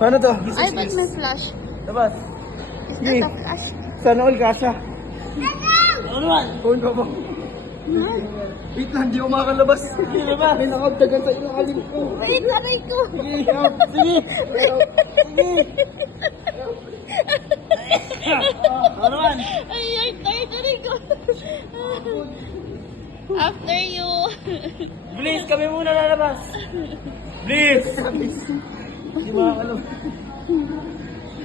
Ano to? Ay, ba't may flash? Labas. Is Sige. that a flash? Sana all kasha. Ano ba? Phone ko po. Hmm? Wait lang, di ako makakalabas. Hindi na ba? May nakagdagan sa ilalim ko. Wait, aray ko. Sige, help. Sige. Help. Sige. Ano ba? Ay, ay, tired, aray ko. After you. Please, kami muna lalabas. Please. Hindi makakalabas.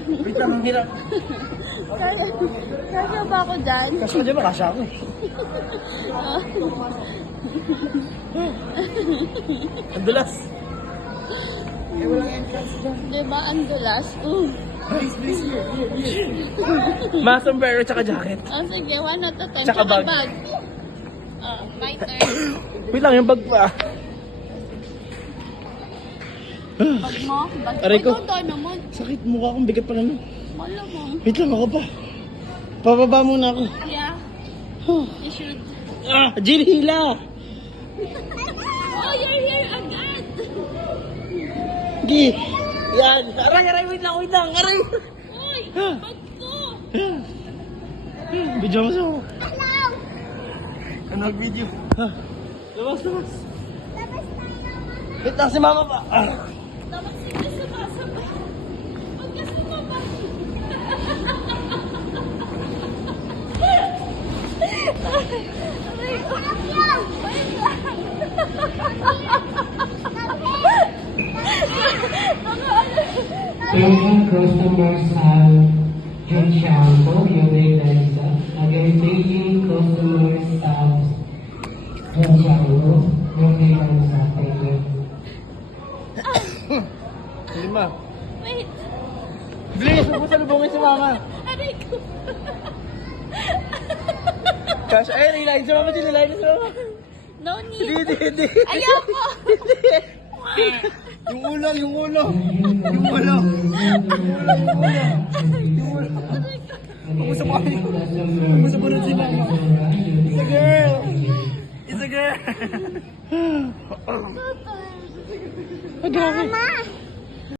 Wait lang, ang hirap. Kaya ba ako dyan? Kasya dyan ba? Kasya ako eh. Ang dulas. Eh, walang entrance dyan. Diba, ang dulas? Please, please, here. Mga sombrero tsaka jacket. Oh, sige, 1 out of 10. Tsaka bag. My turn. Wait lang, yung bag pa. Bag mo? Bag Aray ko. Ito naman. Sakit, mukha akong bigat pa naman. Malamang. Wait lang, ako pa. Pababa muna ako. Yeah, you should. Jill Hila! Oh, you're here agad. Gi! Yan! Aray, wait lang. Aray! Uy, bag ko. Video mo siya. Hello. Ano video? Labas. Wait lang, si mama pa. Dapat sige sumasabay. Huwag ka sumabay. Aray ko. Wait lang. Paying customers have John Shambo, Yuri Liza. Again, paying customers have John Shambo, Yuri Liza. Thank you. Lima. Wait. Bilis, huwag mo salubungin si mama. Aray ko. Cash, ay, nilay si mama, nilay na si mama. No need. Hindi. Ayoko. Yung ulo. Huwag mo sabahin. Huwag mo sabahin si mama. It's a girl. Mama.